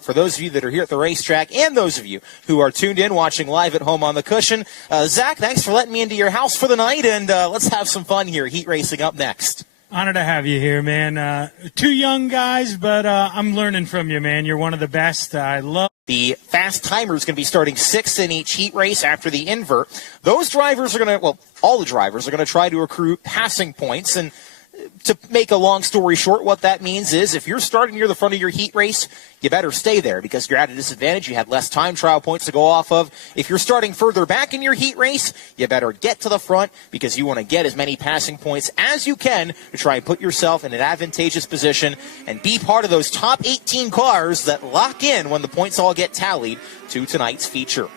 for those of you that are here at the racetrack and those of you who are tuned in watching live at home on the cushion. Zach, thanks for letting me into your house for the night, and let's have some fun here. Heat racing up next. Honor to have you here, man. Two young guys, but I'm learning from you, man. You're one of the best. I love the fast timer is going to be starting 6 in each heat race after the invert. Those drivers are going to, all the drivers are going to try to accrue passing points. And to make a long story short, what that means is if you're starting near the front of your heat race, you better stay there because you're at a disadvantage. You had less time trial points to go off of. If you're starting further back in your heat race, you better get to the front because you want to get as many passing points as you can to try and put yourself in an advantageous position and be part of those top 18 cars that lock in when the points all get tallied to tonight's feature.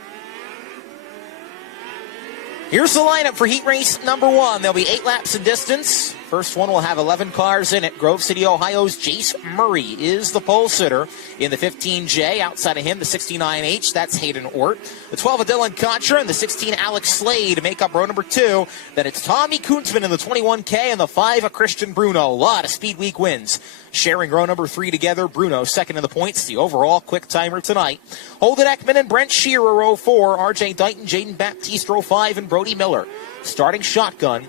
Here's the lineup for heat race number 1. There'll be 8 laps in distance. First one will have 11 cars in it. Grove City, Ohio's Jace Murray is the pole sitter in the 15J. Outside of him, the 69H, that's Hayden Ort. The 12 of Dylan Contra and the 16 Alex Slade make up row number 2. Then it's Tommy Kuntzman in the 21K and the 5 of Christian Bruno. A lot of Speedweek wins. Sharing row number 3 together, Bruno second in the points, the overall quick timer tonight. Holden Ekman and Brent Shearer, row 4. RJ Dighton, Jaden Baptiste, row 5, and Brody Miller. Starting shotgun.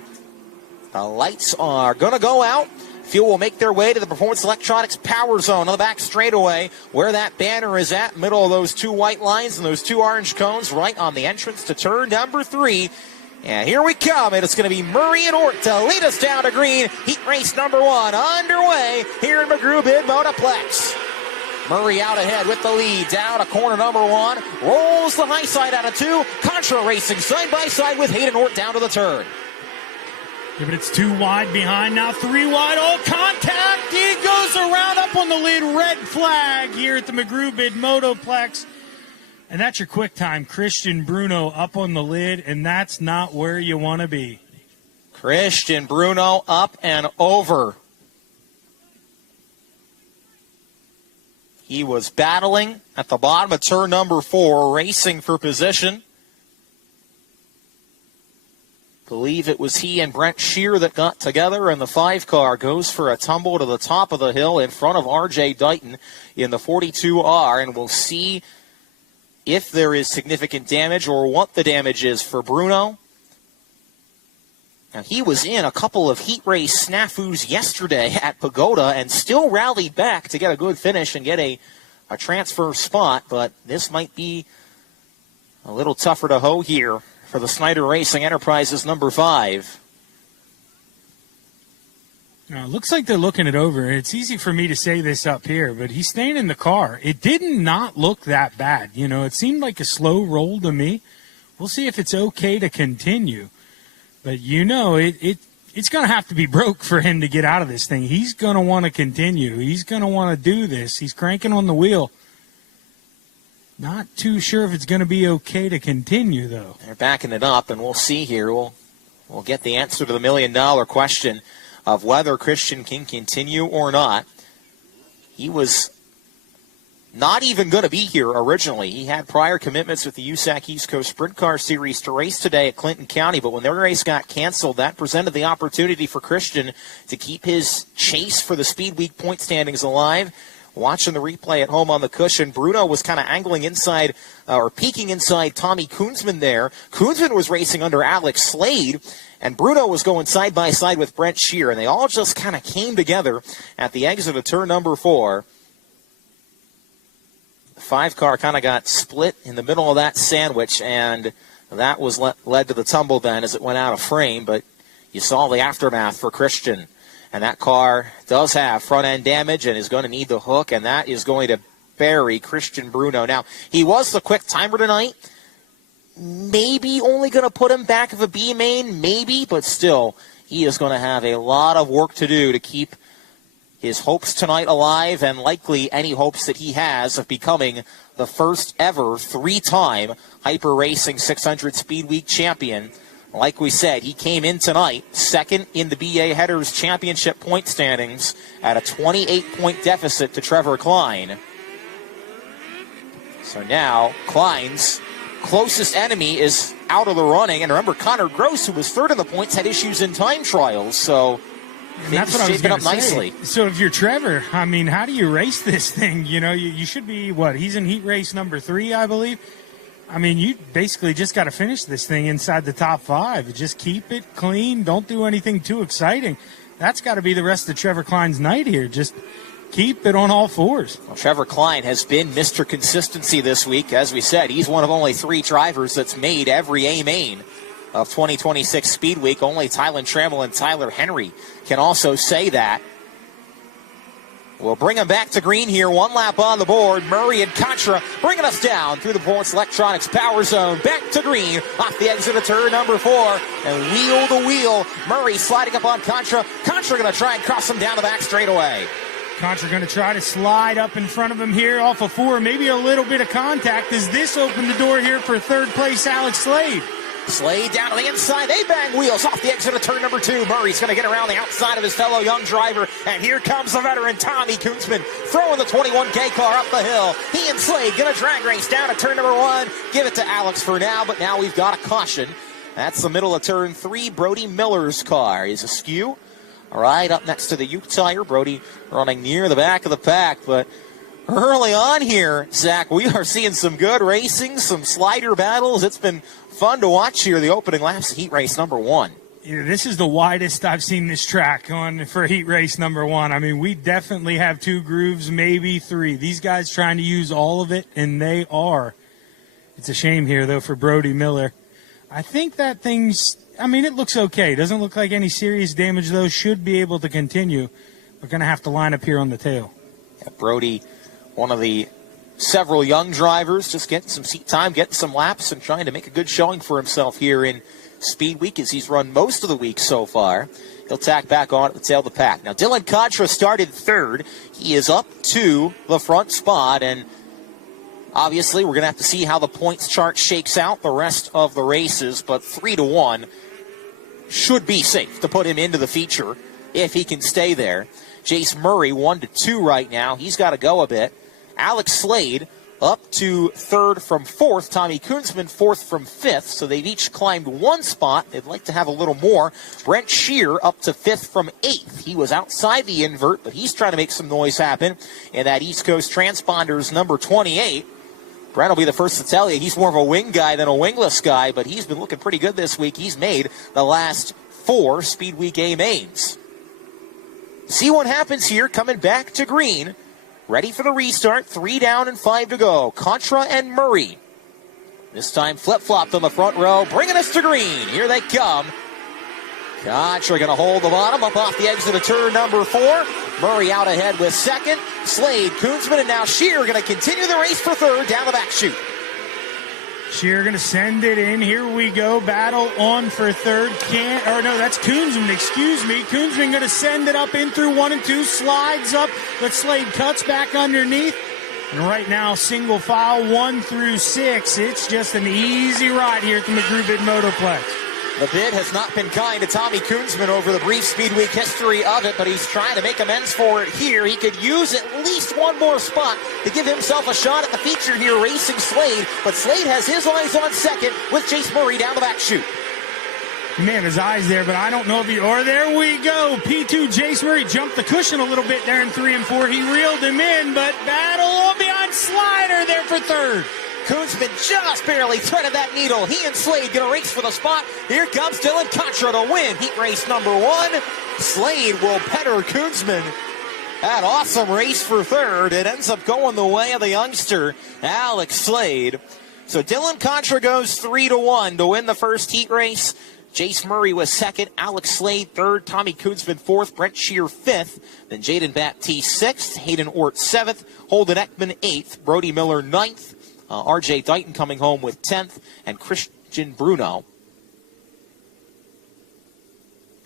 The lights are going to go out. Fuel will make their way to the Performance Electronics Power Zone on the back straightaway, where that banner is at, middle of those 2 white lines and those 2 orange cones, right on the entrance to turn number 3. And here we come, and it's going to be Murray and Ort to lead us down to green. Heat race number 1 underway here in McGrewBid Motorplex. Murray out ahead with the lead, down to corner number 1, rolls the high side out of 2, Contra racing side by side with Hayden Ort down to the turn. Yeah, but it's 2 wide behind, now 3 wide. Oh, contact! He goes around up on the lead. Red flag here at the McGrewBid Motoplex. And that's your quick time. Christian Bruno up on the lid, and that's not where you want to be. Christian Bruno up and over. He was battling at the bottom of turn number 4, racing for position. Believe it was he and Brent Shear that got together, and the 5 car goes for a tumble to the top of the hill in front of RJ Dighton in the 42R, and we'll see if there is significant damage or what the damage is for Bruno. Now, he was in a couple of heat race snafus yesterday at Pagoda and still rallied back to get a good finish and get a transfer spot, but this might be a little tougher to hoe here for the Snyder Racing Enterprises number 5. Looks like they're looking it over. It's easy for me to say this up here, but he's staying in the car. It did not look that bad. It seemed like a slow roll to me. We'll see if it's okay to continue. But it's going to have to be broke for him to get out of this thing. He's going to want to continue. He's going to want to do this. He's cranking on the wheel. Not too sure if it's going to be okay to continue, though. They're backing it up, and we'll see here. We'll get the answer to the million-dollar question of whether Christian can continue or not. He was not even going to be here originally. He had prior commitments with the USAC East Coast Sprint Car Series to race today at Clinton County, but when their race got canceled, that presented the opportunity for Christian to keep his chase for the Speedweek point standings alive. Watching the replay at home on the cushion, Bruno was kind of angling inside, or peeking inside Tommy Kuntzman there. Kuntzman was racing under Alex Slade, and Bruno was going side by side with Brent Shear, and they all just kind of came together at the exit of turn number 4. The 5 car kind of got split in the middle of that sandwich, and that was led to the tumble then as it went out of frame, but you saw the aftermath for Christian. And that car does have front-end damage and is going to need the hook, and that is going to bury Christian Bruno. Now, he was the quick timer tonight. Maybe only going to put him back of a B main, maybe, but still, he is going to have a lot of work to do to keep his hopes tonight alive, and likely any hopes that he has of becoming the first ever 3-time Hyper Racing 600 Speedweek champion. Like we said, he came in tonight second in the BA Headers Championship point standings at a 28-point deficit to Trevor Klein. So now Klein's closest enemy is out of the running. And remember, Connor Gross, who was third in the points, had issues in time trials. So And that's what I was shaping going up to say. nicely. So if you're Trevor, I mean, how do you race this thing? You know, you should be, he's in heat race number 3, I believe. I mean, you basically just got to finish this thing inside the top 5. Just keep it clean. Don't do anything too exciting. That's got to be the rest of Trevor Klein's night here. Just keep it on all 4s. Well, Trevor Klein has been Mr. Consistency this week. As we said, he's one of only 3 drivers that's made every A main of 2026 Speed Week. Only Tylen Trammell and Tyler Henry can also say that. We'll bring him back to green here. 1 lap on the board. Murray and Contra bringing us down through the Ports Electronics Power Zone. Back to green off the exit of turn number 4. And wheel to wheel. Murray sliding up on Contra. Contra going to try and cross him down the back straightaway. Contra going to try to slide up in front of him here off of 4. Maybe a little bit of contact. Does this open the door here for 3rd place Alex Slade? Slade down to the inside. They bang wheels off the exit of turn number 2. Murray's going to get around the outside of his fellow young driver. And here comes the veteran Tommy Kunzman throwing the 21K car up the hill. He and Slade going to drag race down to turn number 1. Give it to Alex for now, but now we've got a caution. That's the middle of turn 3. Brody Miller's car is askew. All right, up next to the Uke tire. Brody running near the back of the pack, but early on here, Zach, we are seeing some good racing, some slider battles. It's been fun to watch here, the opening laps of heat race number 1. Yeah, this is the widest I've seen this track on for heat race number 1. I mean, we definitely have 2 grooves, maybe 3. These guys trying to use all of it, and they are. It's a shame here, though, for Brody Miller. I think that thing's, I mean, it looks okay. Doesn't look like any serious damage, though. Should be able to continue. We're going to have to line up here on the tail. Yeah, Brody, one of the several young drivers, just getting some seat time, getting some laps, and trying to make a good showing for himself here in Speed Week as he's run most of the week so far. He'll tack back on at the tail of the pack. Now, Dylan Contra started 3rd. He is up to the front spot, and obviously we're going to have to see how the points chart shakes out the rest of the races, but 3-1 should be safe to put him into the feature if he can stay there. Jace Murray 1-2 right now. He's got to go a bit. Alex Slade up to 3rd from 4th. Tommy Kunzman 4th from 5th. So they've each climbed 1 spot. They'd like to have a little more. Brent Shear up to 5th from 8th. He was outside the invert, but he's trying to make some noise happen in that East Coast Transponders number 28. Brent will be the first to tell you he's more of a wing guy than a wingless guy, but he's been looking pretty good this week. He's made the last 4 Speed Week A mains. See what happens here coming back to green. Ready for the restart. 3 down and 5 to go. Contra and Murray. This time flip-flopped on the front row, bringing us to green. Here they come. Contra going to hold the bottom up off the exit of turn number 4. Murray out ahead with 2nd. Slade, Kunzman, and now Shear going to continue the race for 3rd down the back chute. Shear going to send it in. Here we go. Battle on for 3rd. That's Kunzman. Excuse me. Kunzman going to send it up in through 1 and 2. Slides up, but Slade cuts back underneath. And right now, single file 1 through 6. It's just an easy ride here at the McGrewBid Motoplex. The bid has not been kind to Tommy Kunzman over the brief Speed Week history of it, but he's trying to make amends for it here. He could use at least 1 more spot to give himself a shot at the feature here, racing Slade. But Slade has his eyes on 2nd with Jace Murray down the back chute. Man, his eyes there, but I don't know if he... Or there we go. P2 Jace Murray jumped the cushion a little bit there in 3 and 4. He reeled him in, but battle on behind Slider there for 3rd. Kunzman just barely threaded that needle. He and Slade going to race for the spot. Here comes Dylan Contra to win heat race number 1. Slade will petter Kunzman. That awesome race for 3rd. It ends up going the way of the youngster, Alex Slade. So Dylan Contra goes 3-1 to win the first heat race. Jace Murray was 2nd, Alex Slade 3rd, Tommy Kunzman 4th, Brent Shear 5th, then Jaden Baptiste 6th, Hayden Ort 7th, Holden Ekman 8th, Brody Miller 9th, R.J. Dighton coming home with 10th, and Christian Bruno.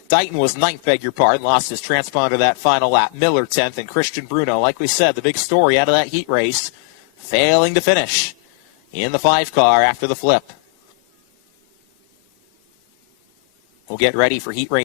Dighton was 9th, beg your pardon, lost his transponder that final lap. Miller 10th, and Christian Bruno, like we said, the big story out of that heat race, failing to finish in the 5 car after the flip. We'll get ready for heat race.